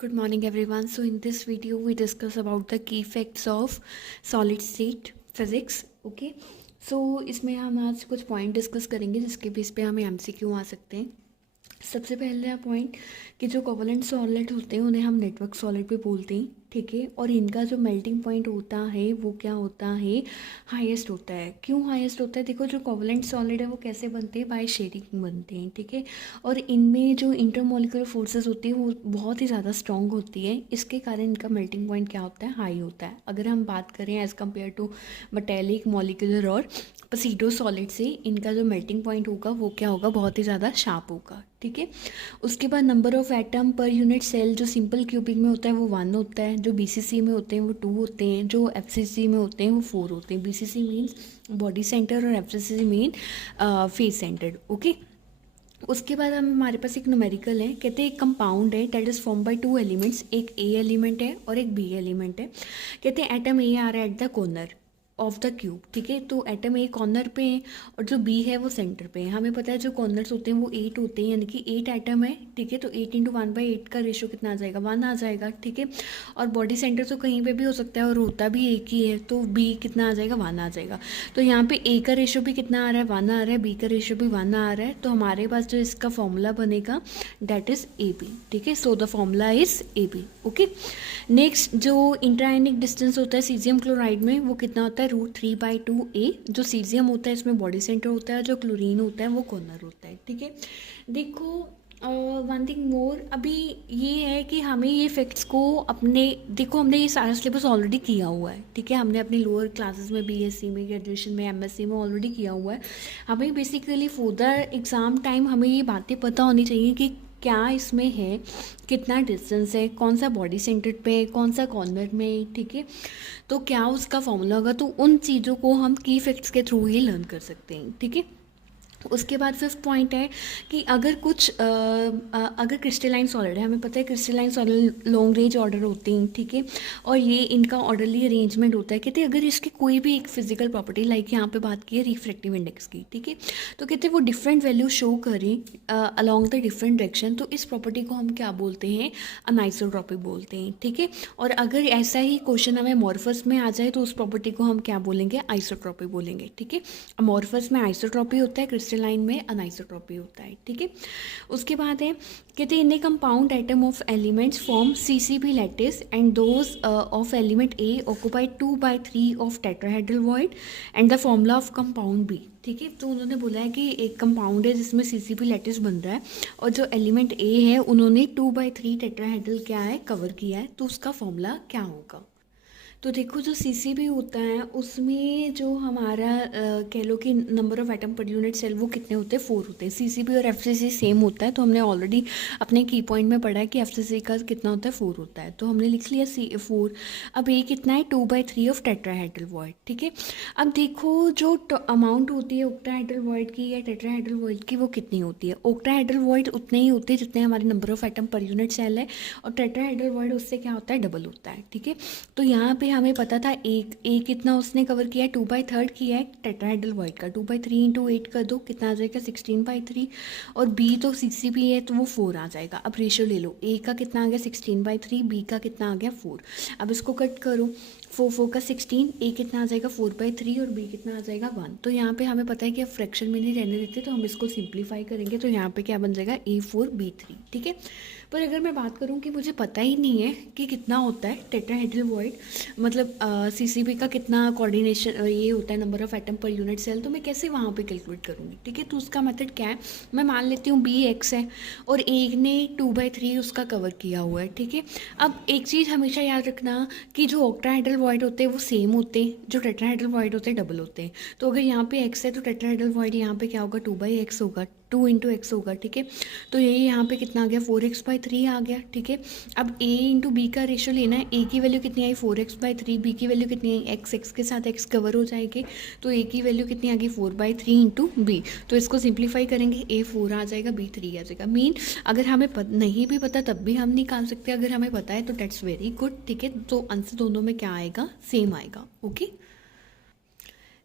Good morning everyone. So in this video we discuss about the key facts of solid state physics. Okay. So इसमें हम आज कुछ point discuss करेंगे जिसके base पे हमें एमसीक्यू आ सकते हैं। सबसे पहला पॉइंट कि जो कोवलेंट सॉलिड होते हैं उन्हें हम नेटवर्क सॉलिड भी बोलते हैं, ठीक है। और इनका जो मेल्टिंग पॉइंट होता है वो क्या होता है, हाईएस्ट होता है। क्यों हाईएस्ट होता है? देखो, जो कोवलेंट सॉलिड है वो कैसे बनते हैं, बाय शेयरिंग बनते हैं, ठीक है। और इनमें जो इंटरमोलिकुलर फोर्सेस होती है वो बहुत ही ज़्यादा स्ट्रॉन्ग होती है, इसके कारण इनका मेल्टिंग पॉइंट क्या होता है, हाई होता है। अगर हम बात करें as compare to metallic, molecular और पसीडो सॉलिड से, इनका जो मेल्टिंग पॉइंट होगा वो क्या होगा, बहुत ही ज़्यादा शार्प होगा, ठीक है। उसके बाद number of atom per unit cell जो सिंपल क्यूबिक में होता है वो 1 होता है, जो बीसीसी में होते हैं वो 2 होते हैं, जो एफसीसी में होते हैं वो 4 होते हैं। बीसीसी मीन्स बॉडी सेंटर और FCC mean face centred, okay. उसके बाद हमारे पास एक न्यूमेरिकल है, कहते हैं एक कंपाउंड है that is form by 2 elements, एक ए एलिमेंट है और एक बी एलिमेंट है। कहते हैं एटम ए आ रहा है at the corner of the cube, ठीक है। तो एटम ए कॉर्नर पे है और जो बी है वो सेंटर पे है। हमें पता है जो कॉर्नर्स होते हैं वो 8 होते हैं, यानी कि 8 एटम है, ठीक है। तो 8 इंटू 1/8 का रेशो कितना आ जाएगा, 1 आ जाएगा, ठीक है। और बॉडी सेंटर तो कहीं पे भी हो सकता है और होता भी एक ही है, तो बी कितना आ जाएगा, 1 आ जाएगा। तो यहाँ पे ए का रेशो भी कितना आ रहा है, 1 आ रहा है, बी का रेशो भी 1 आ रहा है। तो हमारे पास जो इसका फॉर्मूला बनेगा दैट इज़ ए बी, ठीक है। So the formula is A B, okay. Next, जो इंट्रायनिक डिस्टेंस होता है सीजियम क्लोराइड में वो कितना होता है, √3/2a। जो सीजियम होता है इसमें बॉडी सेंटर होता है, जो क्लोरीन होता है वो कॉर्नर होता है, ठीक है। देखो, वन थिंग मोर, अभी ये है कि हमें ये फैक्ट्स को अपने, देखो हमने ये सारा सिलेबस ऑलरेडी किया हुआ है, ठीक है। हमने अपनी लोअर क्लासेस में, बीएससी में, ग्रेजुएशन में, एमएससी में ऑलरेडी किया हुआ है। हमें बेसिकली फर्दर एग्ज़ाम टाइम हमें ये बातें पता होनी चाहिए कि क्या इसमें है, कितना डिस्टेंस है, कौन सा बॉडी सेंटर पे है, कौन सा कॉर्नर में है, ठीक है। तो क्या उसका फॉर्मूला होगा, तो उन चीज़ों को हम की फैक्ट्स के थ्रू ही लर्न कर सकते हैं, ठीक है। उसके बाद 5th पॉइंट है कि अगर कुछ अगर क्रिस्टलाइन सॉलिड है, हमें पता है crystalline solid long range order होते हैं, ठीक है। और ये इनका ऑर्डरली अरेंजमेंट होता है। कहते हैं अगर इसकी कोई भी एक फिजिकल प्रॉपर्टी, लाइक यहाँ पे बात की है रिफ्रैक्टिव इंडेक्स की, ठीक है, तो कहते हैं वो डिफरेंट वैल्यू शो करें अलॉन्ग द डिफरेंट डायरेक्शन, तो इस प्रॉपर्टी को हम क्या बोलते हैं, अनाइसोट्रॉपिक बोलते हैं, ठीक है। और अगर ऐसा ही क्वेश्चन हमें अमॉर्फस में आ जाए तो उस प्रॉपर्टी को हम क्या बोलेंगे, आइसोट्रॉपिक बोलेंगे, ठीक है। अमॉर्फस में आइसोट्रॉपी होता है, क्रिस्टलाइन में अनाइसोट्रॉपी होता है, ठीक है। उसके बाद है, कहते हैं in a compound atom of elements form CCP lattice and those of element A occupy 2/3 of tetrahedral void and the formula of compound B, ठीक है। तो उन्होंने बोला है कि एक कंपाउंड है जिसमें CCP लैटिस बन रहा है और जो एलिमेंट ए है उन्होंने 2/3 टेट्राहेड्रल क्या है, कवर किया है, तो उसका फॉर्मूला क्या होगा। तो देखो, जो CCP होता है उसमें जो हमारा कह लो कि number of atom per unit cell वो कितने होते हैं, 4 होते हैं। CCP और FCC सेम होता है, तो हमने ऑलरेडी अपने की पॉइंट में पढ़ा है कि FCC का कितना होता है, 4 होता है, तो हमने लिख लिया C4। अब ये कितना है, 2/3 ऑफ टेट्राहेड्रल वॉइड, ठीक है। अब देखो, जो अमाउंट होती है ऑक्टाहेड्रल वॉइड की या टेट्राहेड्रल वॉइड की वो कितनी होती है। ऑक्टाहेड्रल वॉइड उतने ही होते हैं जितने हमारे number of atom per unit cell है, और टेट्राहेड्रल वॉइड उससे क्या होता है, डबल होता है, ठीक है। तो यहाँ पे हमें पता था ए कितना उसने कवर किया है, 2/3 किया है टेट्राहेड्रल वॉइड का, 2/3 इंटू 8 कर दो, कितना आ जाएगा, 16/3। और बी तो CCP है तो वो 4 आ जाएगा। अब रेशियो ले लो, ए का कितना आ गया, 16/3, बी का कितना आ गया, 4। अब इसको कट करो, 4 का 16, ए कितना आ जाएगा, 4/3, और बी कितना आ जाएगा, 1। तो यहाँ पे हमें पता है कि अब फ्रैक्शन में नहीं रहने देते, तो हम इसको सिंप्लीफाई करेंगे, तो यहाँ पे क्या बन जाएगा, A4B3, ठीक है। पर अगर मैं बात करूँ कि मुझे पता ही नहीं है कि कितना होता है टेट्राहेड्रल वॉइड, मतलब CCP का कितना कोऑर्डिनेशन ये होता है, number of atom per unit cell, तो मैं कैसे वहाँ पे कैलकुलेट करूँगी, ठीक है। तो उसका मेथड क्या है, मैं मान लेती हूँ BX है और एक ने 2/3 उसका कवर किया हुआ है, ठीक है। अब एक चीज़ हमेशा याद रखना कि जो ऑक्टाहेड्रल वॉइड होते हैं वो सेम होते हैं, जो टेट्राहेड्रल वॉइड होते हैं डबल होते हैं। तो अगर यहाँ पे x है तो टेट्राहेड्रल वॉइड यहाँ पे क्या होगा, 2/x होगा, 2 इंटू एक्स होगा, ठीक है। तो यही यहाँ पे कितना आ गया, 4x/3 आ गया, ठीक है। अब a इंटू बी का रेशो लेना है, a की वैल्यू कितनी आई, 4x/3, b की वैल्यू कितनी आई, x के साथ x कवर हो जाएगी, तो a की वैल्यू कितनी आ गई, 4/3 इंटू बी। तो इसको सिंप्लीफाई करेंगे, a 4 आ जाएगा, b 3 आ जाएगा। मीन अगर हमें नहीं भी पता तब भी हम निकाल सकते हैं, अगर हमें पता है तो डेट्स वेरी गुड, ठीक है। तो आंसर दोनों में क्या आएगा, सेम आएगा, ओके।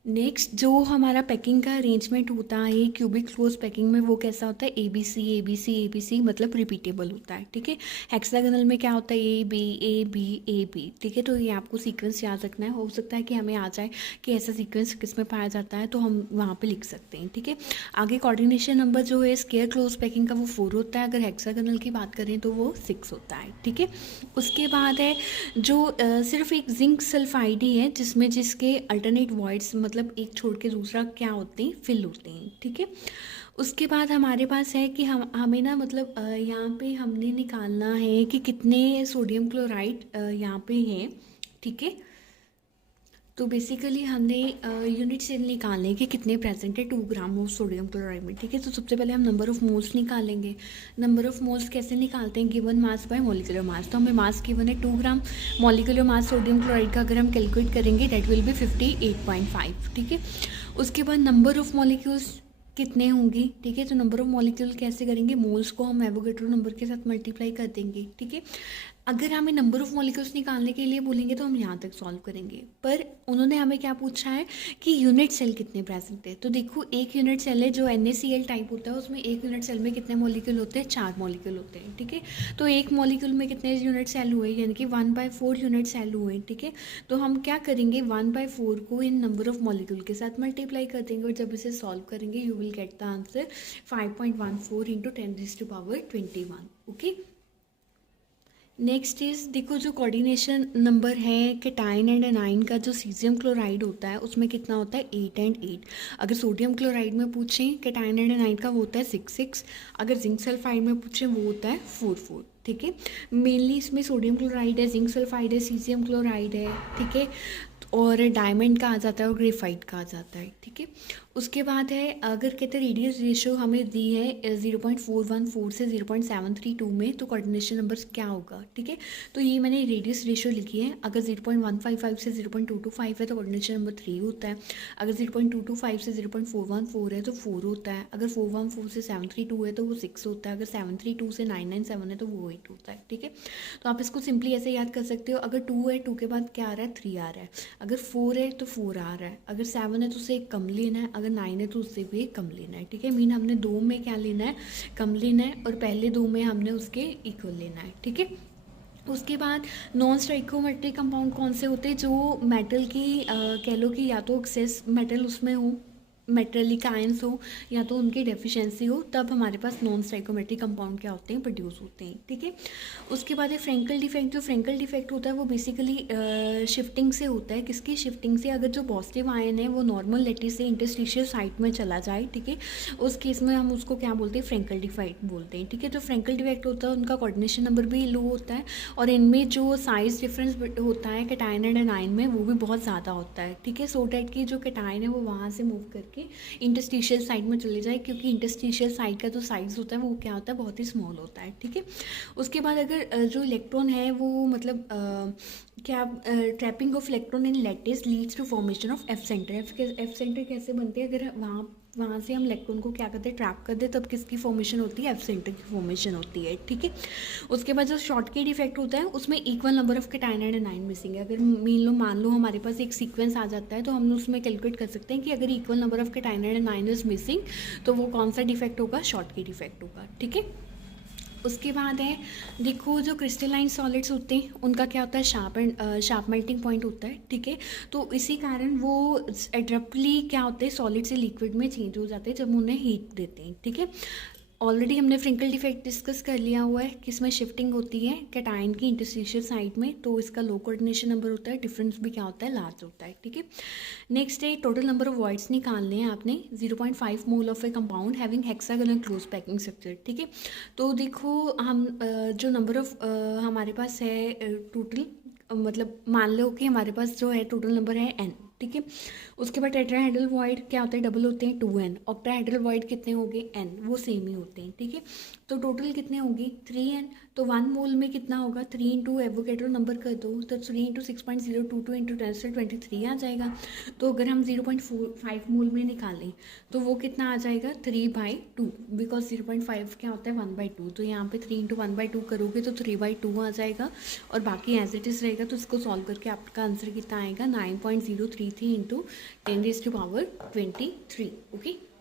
नेक्स्ट जो हमारा पैकिंग का अरेंजमेंट होता है क्यूबिक क्लोज पैकिंग में, वो कैसा होता है, A B C A B C A B C, मतलब रिपीटेबल होता है, ठीक है। हेक्सागोनल में क्या होता है, A B A B A B, ठीक है। तो ये आपको सीक्वेंस याद रखना है। हो सकता है कि हमें आ जाए कि ऐसा सीक्वेंस किस में पाया जाता है, तो हम वहाँ पे लिख सकते हैं, ठीक है। आगे कोऑर्डिनेशन नंबर जो है स्क्वायर क्लोज पैकिंग का वो 4 होता है, अगर हेक्सागोनल की बात करें तो वो 6 होता है, ठीक है। उसके बाद है जो सिर्फ एक जिंक सल्फाइड ही है जिसमें जिसके अल्टरनेट वॉइड्स मतलब एक छोड़ के दूसरा क्या होते हैं, फिल होते हैं, ठीक है। उसके बाद हमारे पास है कि हमें ना मतलब यहाँ पे हमने निकालना है कि कितने सोडियम क्लोराइड यहाँ पे हैं, ठीक है। तो बेसिकली हमने यूनिट सेल निकालने हैं कि कितने प्रेजेंट है 2 ग्राम ऑफ सोडियम क्लोराइड में, ठीक है। तो सबसे पहले हम नंबर ऑफ मोल्स निकालेंगे। नंबर ऑफ मोल्स कैसे निकालते हैं, given mass by molecular mass. तो हमें मास गिवन है 2 ग्राम, मॉलिक्यूलर मास सोडियम क्लोराइड का अगर हम कैलकुलेट करेंगे डेट विल बी 58.5, ठीक है। उसके बाद नंबर ऑफ मॉलिक्यूल्स कितने होंगी, ठीक है। तो नंबर ऑफ मॉलिक्यूल कैसे करेंगे, मोल्स को हम एवोगैड्रो नंबर के साथ मल्टीप्लाई कर देंगे, ठीक है। अगर हमें नंबर ऑफ मॉलिक्यूल्स निकालने के लिए बोलेंगे तो हम यहाँ तक सॉल्व करेंगे, पर उन्होंने हमें क्या पूछा है कि यूनिट सेल कितने प्रेजेंट है। तो देखो एक यूनिट सेल है जो NaCl टाइप होता है, उसमें एक यूनिट सेल में कितने मॉलिक्यूल होते हैं, 4 मॉलिक्यूल होते हैं, ठीक है। तो एक मॉलिक्यूल में कितने यूनिट सेल हुए, यानी कि 1/4 यूनिट सेल हुए, ठीक है। तो हम क्या करेंगे, 1/4 को इन नंबर ऑफ मॉलिक्यूल के साथ मल्टीप्लाई कर देंगे और जब इसे सॉल्व करेंगे you will get the answer 5.14 × 10⁻21, okay. Next is देखो जो कोऑर्डिनेशन नंबर है कैटायन एंड एनाइन का, जो सीजियम क्लोराइड होता है उसमें कितना होता है, 8 और 8। अगर सोडियम क्लोराइड में पूछें कैटायन एंड एनाइन का वो होता है 6, अगर जिंक सल्फाइड में पूछें वो होता है 4, ठीक है। मेनली इसमें सोडियम क्लोराइड है, जिंक सल्फाइड है, सीजियम क्लोराइड है, ठीक है। और डायमंड का आ जाता है और ग्रेफाइट का आ जाता है, ठीक है। उसके बाद है अगर कहते हैं रेडियस रेशियो हमें दी है 0.414 से 0.732 में, तो कोऑर्डिनेशन नंबर क्या होगा, ठीक है। तो ये मैंने रेडियस रेशियो लिखी है। अगर 0.155 से 0.225 है तो कोऑर्डिनेशन नंबर 3 होता है। अगर 0.225 से 0.414 है तो 4 होता है। अगर 414 से 732 है तो वो 6 होता है। अगर 732 से 997 है तो वो 8 होता है, ठीक है। तो आप इसको सिंपली ऐसे याद कर सकते हो। अगर 2 है, 2 के बाद क्या आ रहा है, 3 आ रहा है। अगर 4 है तो 4 आ रहा है। अगर 7 है तो उससे एक कम लेना है। अगर 9 है तो उससे भी कम लेना है, ठीक है। मीन हमने 2 में क्या लेना है, कम लेना है, और पहले 2 में हमने उसके इक्वल लेना है, ठीक है। उसके बाद नॉन स्टाइकोमेट्रिक कंपाउंड कौन से होते हैं, जो मेटल की कह लो कि या तो एक्सेस मेटल उसमें हो, मेटेलिक आयंस हो, या तो उनकी डेफिशिएंसी हो, तब हमारे पास नॉन स्टाइकोमेट्रिक कंपाउंड क्या होते हैं, प्रोड्यूस होते हैं, ठीक है। उसके बाद है फ्रेंकल डिफेक्ट। जो फ्रेंकल डिफेक्ट होता है वो बेसिकली शिफ्टिंग से होता है। किसकी शिफ्टिंग से, अगर जो पॉजिटिव आयन है वो नॉर्मल लेटिस से इंटरस्टिशियल साइट में चला जाए, ठीक है, उस केस में हम उसको क्या बोलते हैं, फ्रेंकल डिफेक्ट बोलते हैं, ठीक है। तो फ्रेंकल डिफेक्ट होता है, उनका कोऑर्डिनेशन नंबर भी लो होता है, और इनमें जो साइज डिफरेंस होता है कैटायन एंड एनाइन में वो भी बहुत ज़्यादा होता है, ठीक है। सो डैट की जो कैटायन है वो वहाँ से मूव करके इंटरस्टिशियल साइड में चले जाए, क्योंकि इंटरस्टिशियल साइड का जो साइज होता है वो क्या होता है, बहुत ही स्मॉल होता है, ठीक है। उसके बाद अगर जो इलेक्ट्रॉन है वो मतलब क्या trapping of electron in lattice leads to formation of F centre. F centre कैसे बनते हैं, अगर वहाँ से हम इलेक्ट्रॉन को क्या करते हैं, ट्रैप कर दे, तब किसकी फॉर्मेशन होती है, एफ सेंटर की फॉर्मेशन होती है, ठीक है। उसके बाद जो शॉर्टकट इफेक्ट होता है उसमें equal number of cation and A9 missing है। अगर मान लो हमारे पास एक सीक्वेंस आ जाता है तो हम उसमें कैलकुलेट कर सकते हैं कि अगर equal number of cation and A9 is missing तो वो कौन सा डिफेक्ट होगा, शॉर्टकट इफेक्ट होगा, ठीक है। उसके बाद है देखो जो क्रिस्टलाइन सॉलिड्स होते हैं उनका क्या होता है, शार्प मेल्टिंग पॉइंट होता है, ठीक है। तो इसी कारण वो एब्रप्टली क्या होते हैं, सॉलिड से लिक्विड में चेंज हो जाते हैं जब उन्हें हीट देते हैं, ठीक है। ऑलरेडी हमने फ्रिंकल डिफेक्ट डिस्कस कर लिया हुआ है कि इसमें शिफ्टिंग होती है कैटायन की इंटरस्टिशियल साइड में, तो इसका लो कोऑर्डिनेशन नंबर होता है, डिफरेंस भी क्या होता है, लार्ज होता है, ठीक है। नेक्स्ट है टोटल नंबर ऑफ वॉइड्स निकालने हैं आपने। 0.5 mole of A compound having hexagonal close packing structure, ठीक है। तो देखो हम जो नंबर ऑफ हमारे पास है टोटल, मतलब मान लो कि हमारे पास जो है टोटल नंबर है n, ठीक है। उसके बाद टेट्राहेड्रल वॉइड क्या होता है, डबल होते हैं 2n। ऑक्टाहेड्रल वॉइड कितने होंगे, n, वो सेम ही होते हैं, ठीक है। तो टोटल कितने होंगे 3n। तो 1 मोल में कितना होगा, 3 इंटू एवोगैड्रो नंबर कर दो तो 3 इंटू 6.022 इंटू 10⁻23 आ जाएगा। तो अगर हम 0.5 मोल में निकालें तो वो कितना आ जाएगा, 3/2, बिकॉज 0.5 क्या होता है 1/2। तो यहाँ पे 3 इंटू 1/2 करोगे तो 3/2 आ जाएगा, और बाकी एज इट इज़ रहेगा। तो इसको सॉल्व करके आपका आंसर कितना आएगा, 9.033 थी इंटू 10⁻23. ओके.